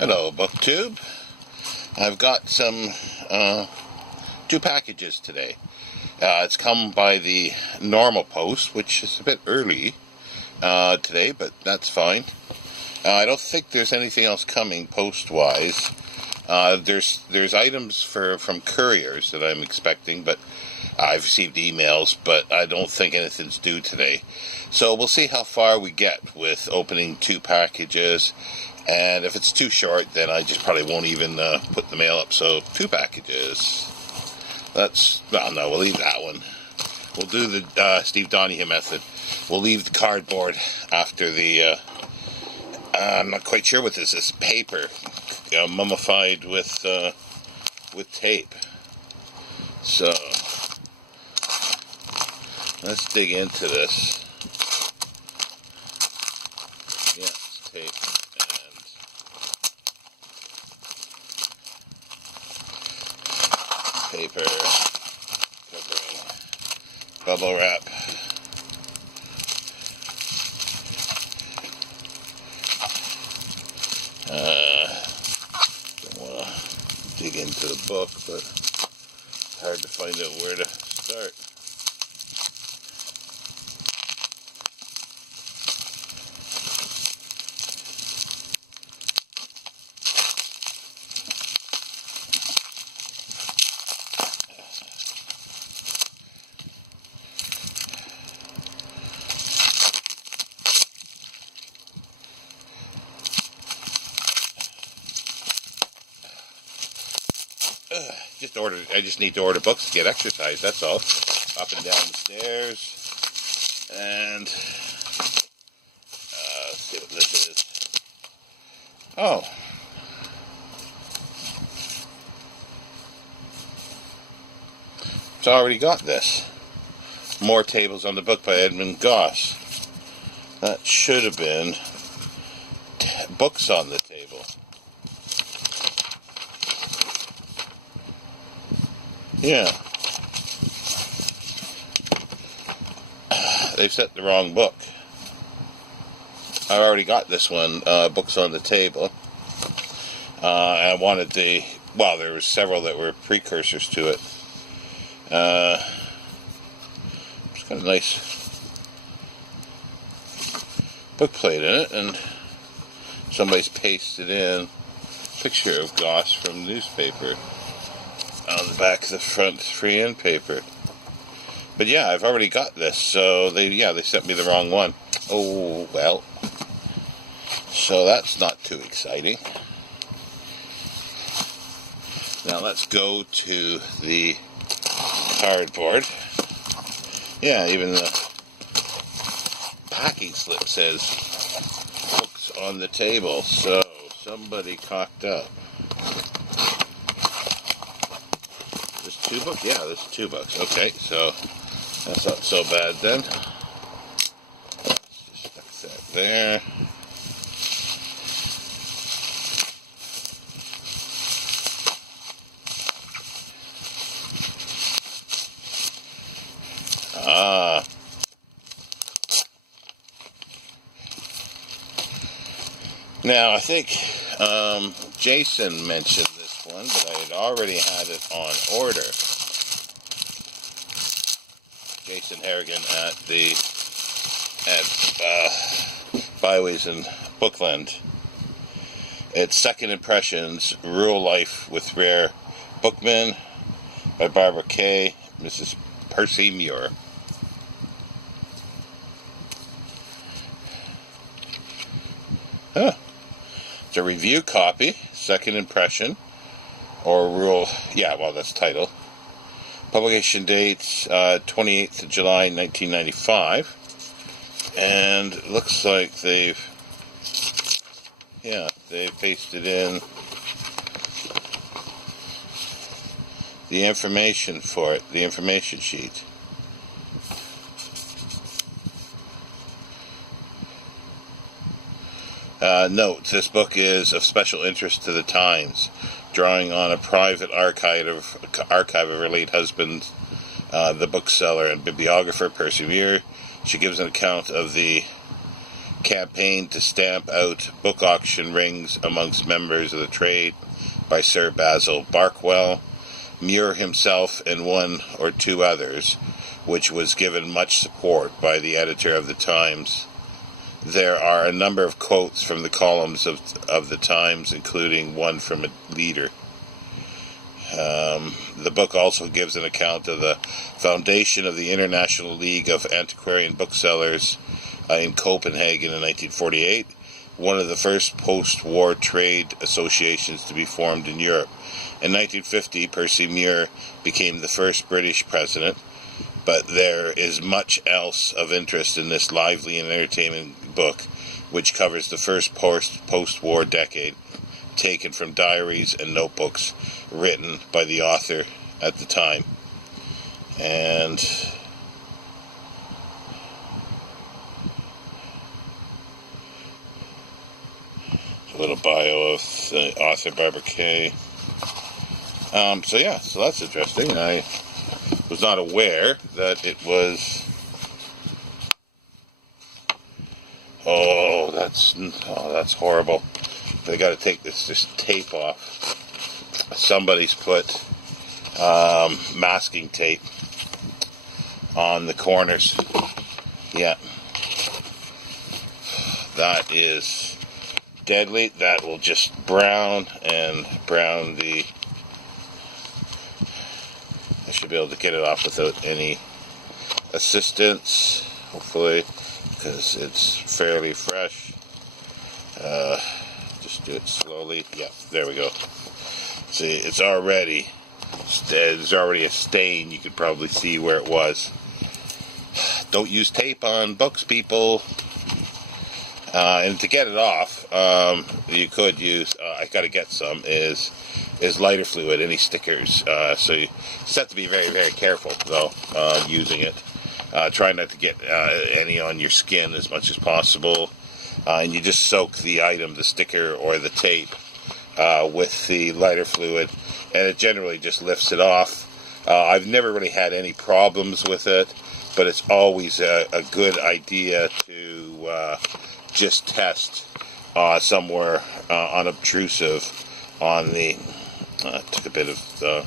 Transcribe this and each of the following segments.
Hello, BookTube. I've got some 2 packages today. It's come by the normal post, which is a bit early today, but that's fine. I don't think there's anything else coming post-wise. There's items from couriers that I'm expecting, but I've received emails, but I don't think anything's due today. So we'll see how far we get with opening 2 packages. And if it's too short, then I just probably won't even put the mail up. So 2 packages. No, we'll leave that one. We'll do the Steve Donahue method. We'll leave the cardboard after the... I'm not quite sure what this is. Paper, mummified with tape. So let's dig into this. Yeah, it's tape. Paper covering bubble wrap. Don't want to dig into the book, but it's hard to find out where to start. I just need to order books to get exercise, that's all. Up and down the stairs. And let's see what this is. Oh. It's already got this. More Tables on the Book by Edmund Goss. That should have been Books on the Table. Yeah. They've set the wrong book. I already got this one, Books on the Table. I wanted there were several that were precursors to it. It's got a nice book plate in it, and somebody's pasted in a picture of Goss from the newspaper on the back of the front free-end paper. But yeah, I've already got this, so they sent me the wrong one. Oh, well. So that's not too exciting. Now let's go to the cardboard. Yeah, even the packing slip says Books on the Table, so somebody cocked up. There's 2 books? Yeah, there's 2 books. Okay, so that's not so bad then. Let's just stick that there. Now, I think Jason mentioned this one, but I had already had it on order. Jason Harrigan at Byways and Bookland. It's Second Impressions, Rural Life with Rare Bookmen by Barbara Kay, Mrs. Percy Muir. Huh. It's a review copy, Second Impression, or Rural, that's the title. Publication dates 28th of July 1995. And it looks like they've pasted in the information for it, the information sheet. Note, this book is of special interest to the Times, drawing on a private archive of her late husband, the bookseller and bibliographer Percy Muir. She gives an account of the campaigned to stamp out book auction rings amongst members of the trade by Sir Basil Barkwell, Muir himself, and one or two others, which was given much support by the editor of the Times. There are a number of quotes from the columns of the Times, including one from a leader. The book also gives an account of the foundation of the International League of Antiquarian Booksellers in Copenhagen in 1948, one of the first post-war trade associations to be formed in Europe. In 1950, Percy Muir became the first British president, but there is much else of interest in this lively and entertaining book, which covers the first post-war decade, taken from diaries and notebooks written by the author at the time. And a little bio of the author, Barbara Kay. So that's interesting. I was not aware that it was... Oh, that's horrible. They got to take this tape off. Somebody's put masking tape on the corners. Yeah. That is deadly. That will just brown the... I should be able to get it off without any assistance, hopefully, because it's fairly fresh. Just do it slowly. Yeah, there we go. See, it's already, there's already a stain. You could probably see where it was. Don't use tape on books, people. And to get it off, you could use, I gotta get some, is lighter fluid, any stickers. So you just have to be very, very careful, though, using it. Try not to get any on your skin as much as possible. And you just soak the item, the sticker or the tape, with the lighter fluid, and it generally just lifts it off. I've never really had any problems with it, but it's always a good idea to just test somewhere unobtrusive on the... took a bit of the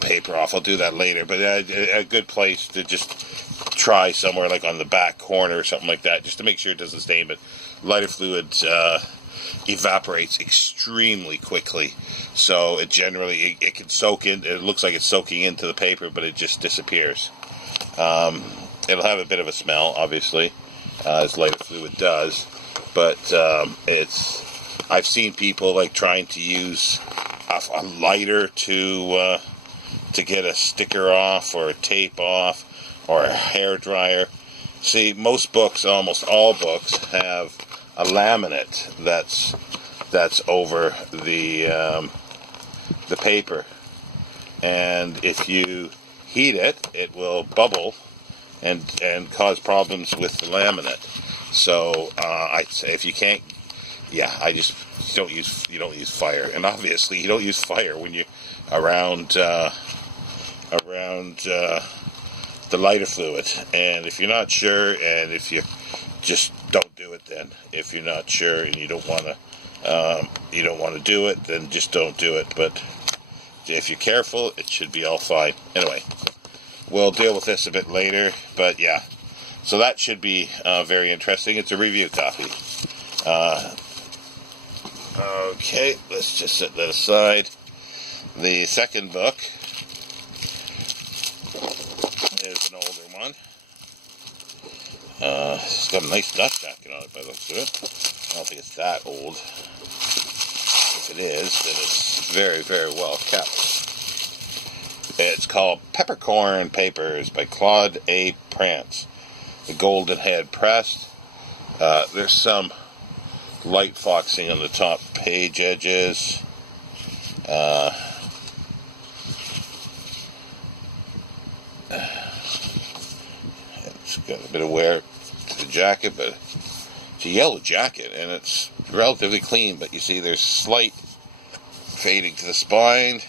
paper off. I'll do that later, but a good place to just try somewhere like on the back corner or something like that, just to make sure it doesn't stain. But lighter fluid evaporates extremely quickly, so it generally it can soak in. It looks like it's soaking into the paper, but it just disappears. It'll have a bit of a smell, obviously, as lighter fluid does, but I've seen people like trying to use a lighter to get a sticker off or a tape off or a hair dryer. See, most books, almost all books, have a laminate that's over the paper, and if you heat it, it will bubble and cause problems with the laminate. So I'd say if you can't, you don't use fire, and obviously you don't use fire when you're around the lighter fluid. And if you're not sure, and if you just don't do it, then if you're not sure and you don't want to do it, then just don't do it. But if you're careful, it should be all fine. Anyway, we'll deal with this a bit later, but yeah, so that should be very interesting. It's a review copy. Okay, let's just set that aside. The second book is an older one. It's got a nice dust jacket on it by the looks of it. I don't think it's that old. If it is, then it's very, very well kept. It's called Peppercorn Papers by Claude A. Prance. The Golden Head Press. There's some light foxing on the top page edges. It's got a bit of wear to the jacket, but it's a yellow jacket and it's relatively clean, but you see there's slight fading to the spine.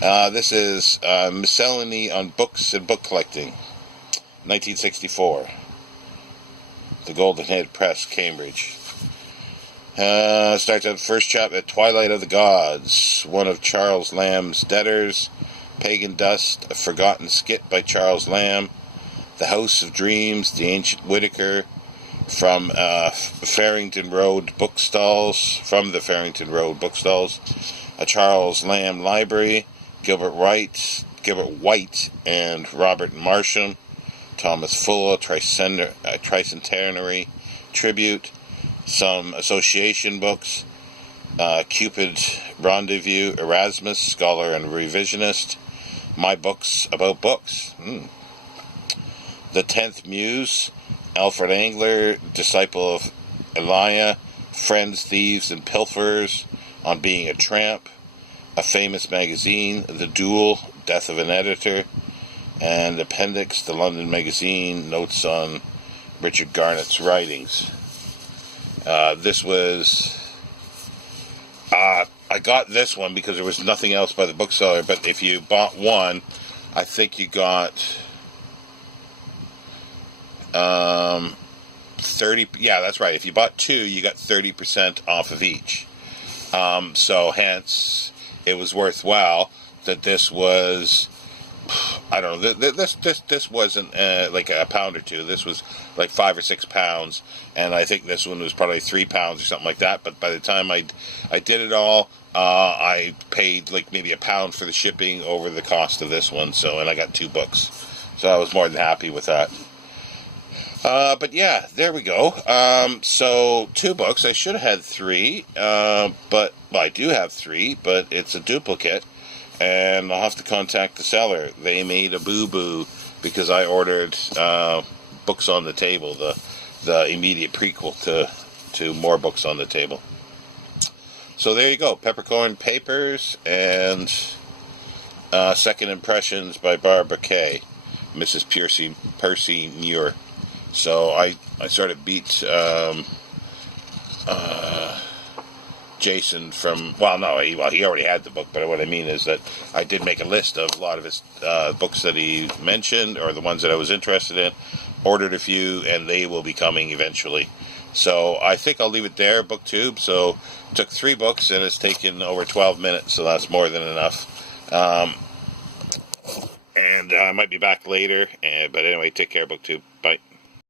This is Miscellany on Books and Book Collecting, 1964. The Golden Head Press, Cambridge. Starts out first chapter, Twilight of the Gods, one of Charles Lamb's debtors. Pagan Dust, a forgotten skit by Charles Lamb. The House of Dreams, The Ancient Whitaker, from Farrington Road Bookstalls, a Charles Lamb Library, Gilbert White, and Robert Marsham, Thomas Fuller, Tricentenary Tribute, some association books, Cupid Rendezvous, Erasmus, Scholar and Revisionist, My Books About Books, The Tenth Muse, Alfred Angler, disciple of Elia, Friends, Thieves, and Pilferers, On Being a Tramp, A Famous Magazine, The Duel, Death of an Editor, and Appendix, The London Magazine, Notes on Richard Garnett's writings. This was... I got this one because there was nothing else by the bookseller, but if you bought one, I think you got 30, yeah, that's right. If you bought two, you got 30% off of each. So hence, it was worthwhile that this was, I don't know, this wasn't like a pound or two. This was like 5 or 6 pounds, and I think this one was probably 3 pounds or something like that. But by the time I did it all, I paid like maybe £1 for the shipping over the cost of this one. So, and I got 2 books, so I was more than happy with that. But yeah, there we go. So 2 books. I should have had 3, but well, I do have 3, but it's a duplicate, and I'll have to contact the seller. They made a boo-boo because I ordered Books on the Table, the immediate prequel to More Books on the Table. So there you go, Peppercorn Papers and Second Impressions by Barbara Kay, Mrs. Percy Muir. So I sort of beat Jason from, he already had the book, but what I mean is that I did make a list of a lot of his books that he mentioned, or the ones that I was interested in, ordered a few, and they will be coming eventually. So I think I'll leave it there, BookTube. So it took 3 books, and it's taken over 12 minutes, so that's more than enough. And I might be back later, but anyway, take care, BookTube.